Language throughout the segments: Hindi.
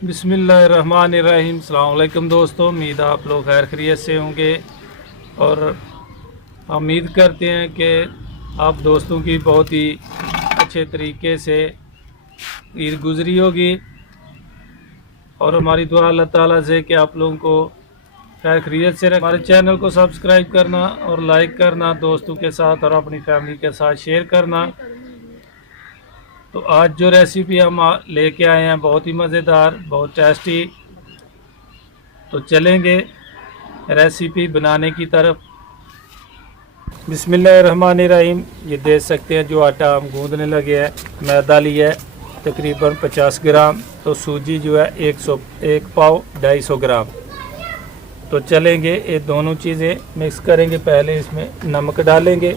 बिस्मिल्लाहिर्रहमानिर्रहीम। अस्सलाम वालेकुम दोस्तों, उम्मीद आप लोग खैर खैरियत से होंगे और उम्मीद करते हैं कि आप दोस्तों की बहुत ही अच्छे तरीके से ईद गुज़री होगी और हमारी दुआ अल्लाह ताला से कि आप लोगों को खैर खैरियत से रखें। हमारे चैनल को सब्सक्राइब करना और लाइक करना, दोस्तों के साथ और अपनी फैमिली के साथ शेयर करना। तो आज जो रेसिपी हम लेके आए हैं बहुत ही मज़ेदार, बहुत टेस्टी। तो चलेंगे रेसिपी बनाने की तरफ। बिस्मिल्लाहिर्रहमानिर्रहीम। ये देख सकते हैं जो आटा हम गूंदने लगे हैं। मैदा लिया है तकरीबन 50 ग्राम, तो सूजी जो है 1 पाव 250 ग्राम। तो चलेंगे ये दोनों चीज़ें मिक्स करेंगे। पहले इसमें नमक डालेंगे।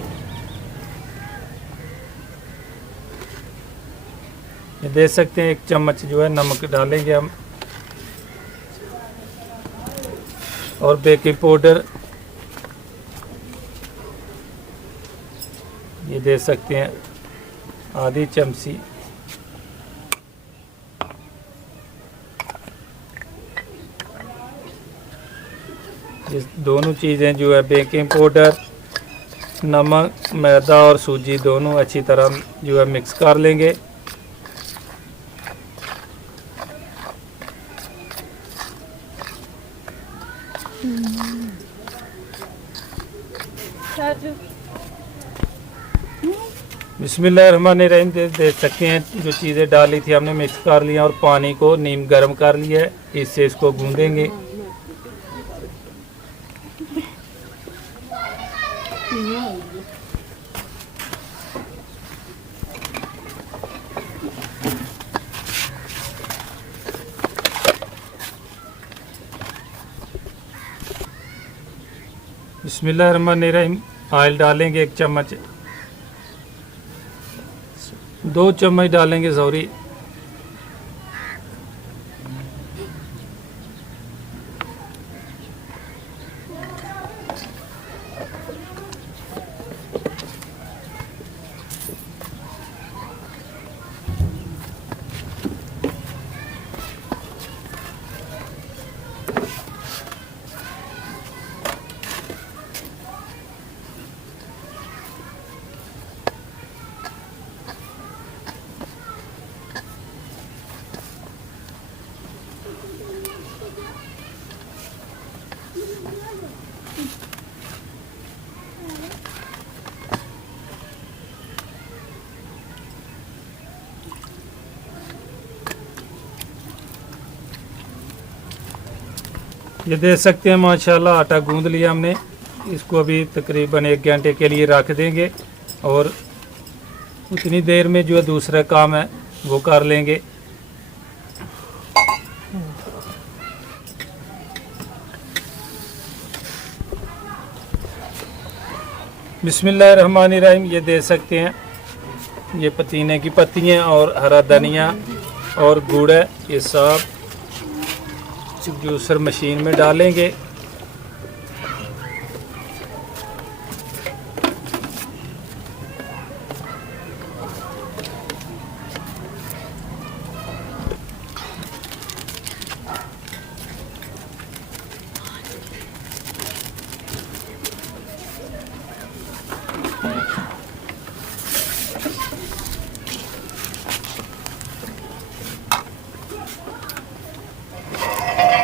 ये देख सकते हैं 1 चम्मच जो है नमक डालेंगे हम, और बेकिंग पाउडर ये दे सकते हैं आधी चमची। ये दोनों चीज़ें जो है बेकिंग पाउडर, नमक, मैदा और सूजी दोनों अच्छी तरह जो है मिक्स कर लेंगे। बिस्मिल्लाहिर्रहमानिर्रहीम। देख सकते हैं जो चीज़ें डाली थी हमने मिक्स कर लिया और पानी को नीम गर्म कर लिया है। इससे इसको गूंदेंगे। बिस्मिल्लाहिर्रहमानिर्रहीम। ऑयल डालेंगे 1 चम्मच, 2 चम्मच डालेंगे, सॉरी। ये देख सकते हैं माशाल्लाह आटा गूंद लिया हमने। इसको अभी तकरीबन 1 घंटे के लिए रख देंगे और उतनी देर में जो दूसरा काम है वो कर लेंगे। बिस्मिल्लाहिर्रहमानिर्रहीम। ये देख सकते हैं ये पुदीने की पत्तियाँ और हरा धनिया और गुड़ है। ये सब जूसर मशीन में डालेंगे।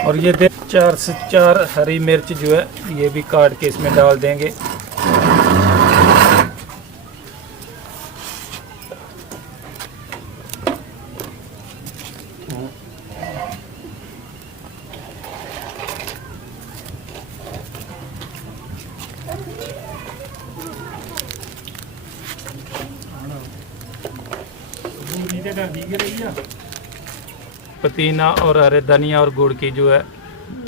और ये 4 से 4 हरी मिर्च जो है ये भी काट के इसमें डाल देंगे। पुदीना और हरे धनिया और गुड़ की जो है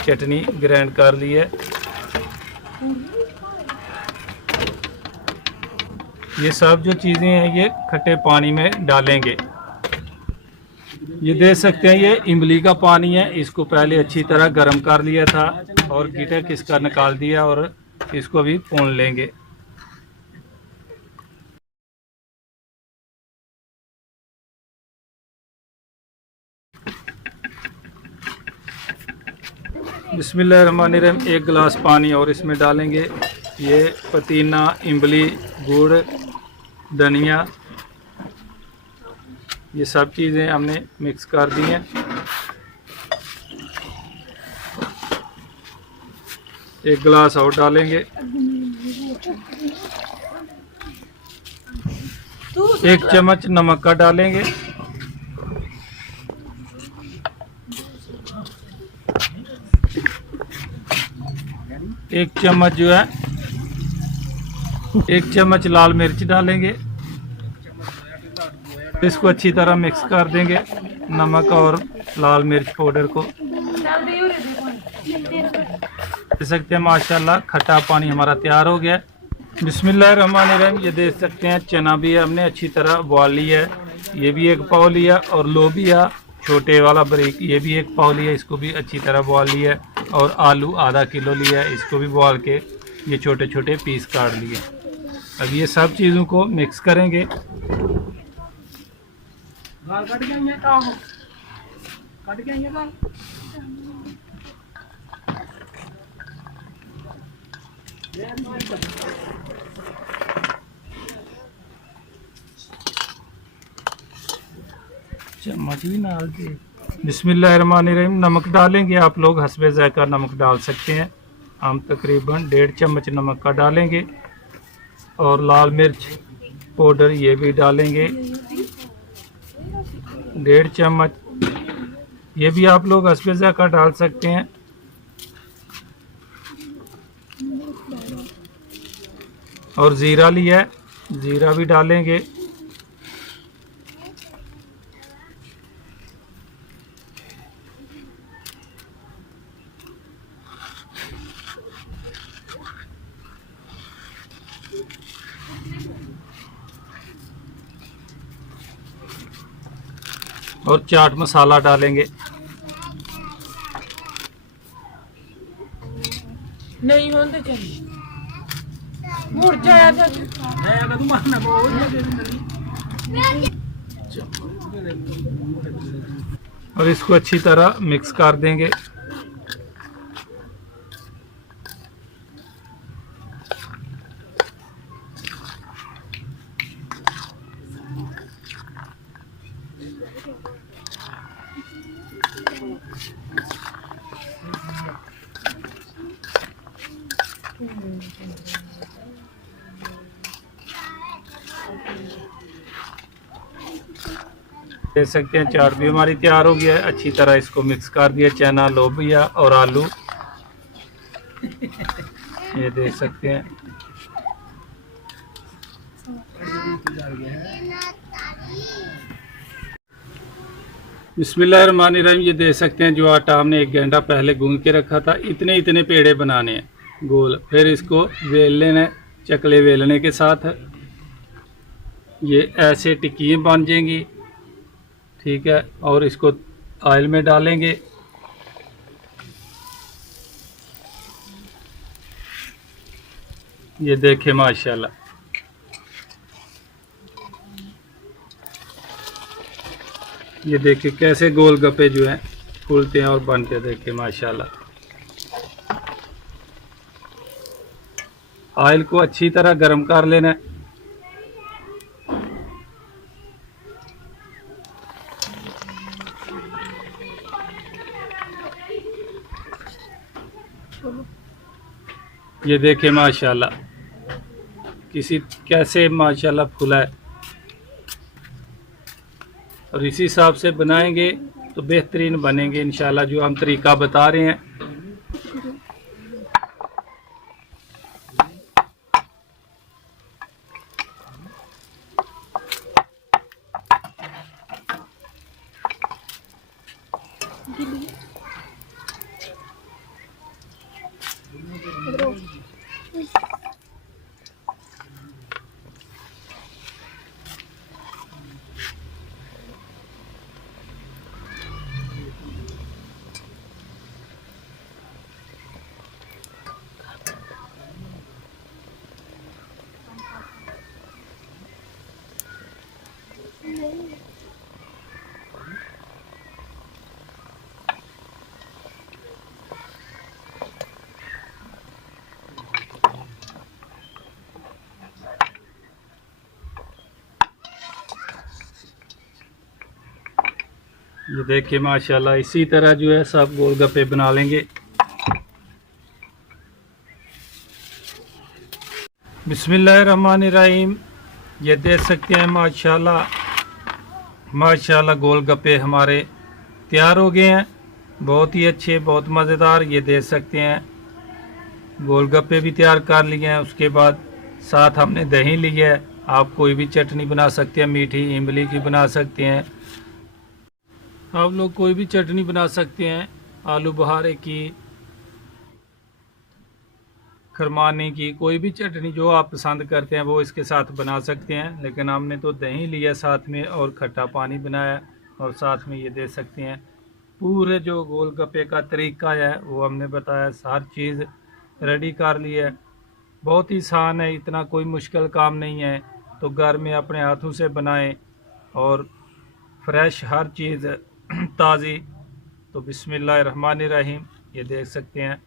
चटनी ग्राइंड कर ली है। ये सब जो चीज़ें हैं ये खट्टे पानी में डालेंगे। ये देख सकते हैं ये इमली का पानी है। इसको पहले अच्छी तरह गर्म कर लिया था और गिटक इसका निकाल दिया और इसको भी भून लेंगे। बिस्मिल्लाहिर्रहमानिर्रहीम। 1 गिलास पानी और इसमें डालेंगे ये पुदीना, इमली, गुड़, धनिया, ये सब चीज़ें हमने मिक्स कर दी हैं। 1 गिलास और डालेंगे। 1 चम्मच नमक का डालेंगे। एक चम्मच जो है 1 चम्मच लाल मिर्च डालेंगे। इसको अच्छी तरह मिक्स कर देंगे, नमक और लाल मिर्च पाउडर को। देख सकते हैं माशाल्लाह खट्टा पानी हमारा तैयार हो गया है। बिस्मिल्लाहिर्रहमानिर्रहीम। ये देख सकते हैं चना भी हमने अच्छी तरह बॉयल लिया है, ये भी 1 पाव लिया, और लोबिया छोटे वाला बारीक ये भी 1 पाव लिया, इसको भी अच्छी तरह बॉयल लिया है। और आलू आधा किलो लिया है, इसको भी बॉयल के ये छोटे छोटे पीस काट लिए। अब ये सब चीज़ों को मिक्स करेंगे। चम्मच भी डाल दे। बिस्मिल्लाहिर्रहमानिर्रहीम। नमक डालेंगे, आप लोग हस्बे ज़ायका नमक डाल सकते हैं। हम तकरीबन 1.5 चम्मच नमक का डालेंगे। और लाल मिर्च पाउडर ये भी डालेंगे 1.5 चम्मच, ये भी आप लोग हस्बे ज़ायका डाल सकते हैं। और ज़ीरा लिया है, ज़ीरा भी डालेंगे। और चाट मसाला डालेंगे। नहीं होते चाहिए मुड़ जाया था। और इसको अच्छी तरह मिक्स कर देंगे। देख सकते हैं चाट भी हमारी तैयार हो गया है। अच्छी तरह इसको मिक्स कर दिया, चना, लोबिया और आलू, ये देख सकते हैं। बिस्मिल्लाहिर्रहमानिर्रहीम। ये देख सकते हैं जो आटा हमने 1 घंटा पहले गूंद के रखा था, इतने इतने पेड़े बनाने हैं गोल। फिर इसको वेल लेना है चकले वेलने के साथ। ये ऐसे टिक्कियाँ बन जाएंगी, ठीक है। और इसको ऑयल में डालेंगे। ये देखें माशाल्लाह, ये देखिए कैसे गोलगप्पे जो हैं फूलते हैं और बनते हैं। देखिए माशाल्लाह। ऑयल को अच्छी तरह गर्म कर लेना है। ये देखें माशाल्लाह किसी कैसे माशाल्लाह फूला है। और इसी हिसाब से बनाएंगे तो बेहतरीन बनेंगे इंशाल्लाह, जो हम तरीका बता रहे हैं। ये देखिए माशाल्लाह इसी तरह जो है सब गोलगप्पे बना लेंगे। बिस्मिल्लाहिर्रहमानिर्रहीम। ये देख सकते हैं माशाल्लाह गोलगप्पे हमारे तैयार हो गए हैं, बहुत ही अच्छे, बहुत मज़ेदार। ये देख सकते हैं गोलगप्पे भी तैयार कर लिए हैं। उसके बाद साथ हमने दही ली है। आप कोई भी चटनी बना सकते हैं, मीठी इमली की बना सकते हैं, आप लोग कोई भी चटनी बना सकते हैं, आलू बुखारे की, खरमाने की, कोई भी चटनी जो आप पसंद करते हैं वो इसके साथ बना सकते हैं। लेकिन हमने तो दही लिया साथ में और खट्टा पानी बनाया और साथ में ये दे सकते हैं पूरे जो गोलगप्पे का तरीका है वो हमने बताया, हर चीज़ रेडी कर ली है। बहुत ही आसान है, इतना कोई मुश्किल काम नहीं है। तो घर में अपने हाथों से बनाएं और फ्रेश हर चीज़ ताज़ी। तो बिस्मिल्लाहिर्रहमानिर्रहीम। ये देख सकते हैं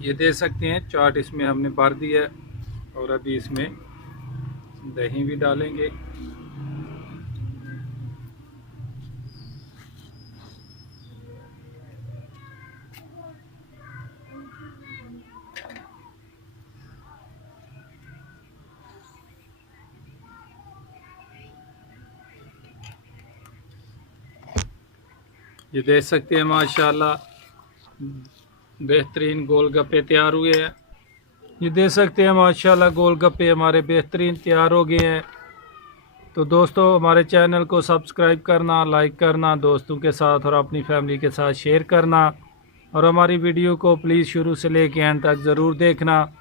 ये दे सकते हैं चाट इसमें हमने भर दिया है और अभी इसमें दही भी डालेंगे। ये देख सकते हैं माशाल्लाह बेहतरीन गोलगप्पे तैयार हुए हैं। ये देख सकते हैं माशाल्लाह गोलगप्पे हमारे बेहतरीन तैयार हो गए हैं। तो दोस्तों हमारे चैनल को सब्सक्राइब करना, लाइक करना, दोस्तों के साथ और अपनी फैमिली के साथ शेयर करना और हमारी वीडियो को प्लीज़ शुरू से लेकर एंड तक ज़रूर देखना।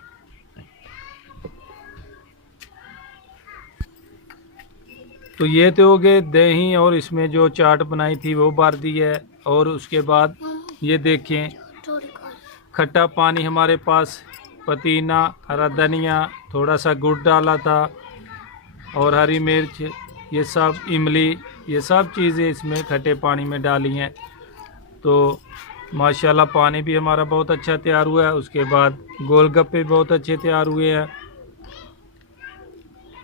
तो ये तो हो गए दही और इसमें जो चाट बनाई थी वो भर दी है। और उसके बाद ये देखें खट्टा पानी हमारे पास, पुदीना, हरा धनिया, थोड़ा सा गुड़ डाला था और हरी मिर्च, ये सब इमली, ये सब चीज़ें इसमें खट्टे पानी में डाली हैं। तो माशाल्लाह पानी भी हमारा बहुत अच्छा तैयार हुआ है। उसके बाद गोलगप्पे बहुत अच्छे तैयार हुए हैं।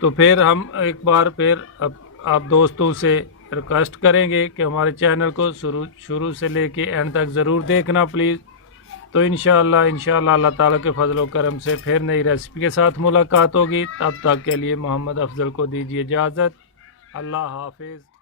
तो फिर हम एक बार फिर अब आप दोस्तों से रिक्वेस्ट करेंगे कि हमारे चैनल को शुरू से लेके एंड तक ज़रूर देखना प्लीज़। तो इंशाअल्लाह अल्लाह ताला के फजल व करम से फिर नई रेसिपी के साथ मुलाकात होगी। तब तक के लिए मोहम्मद अफजल को दीजिए इजाज़त। अल्लाह हाफिज़।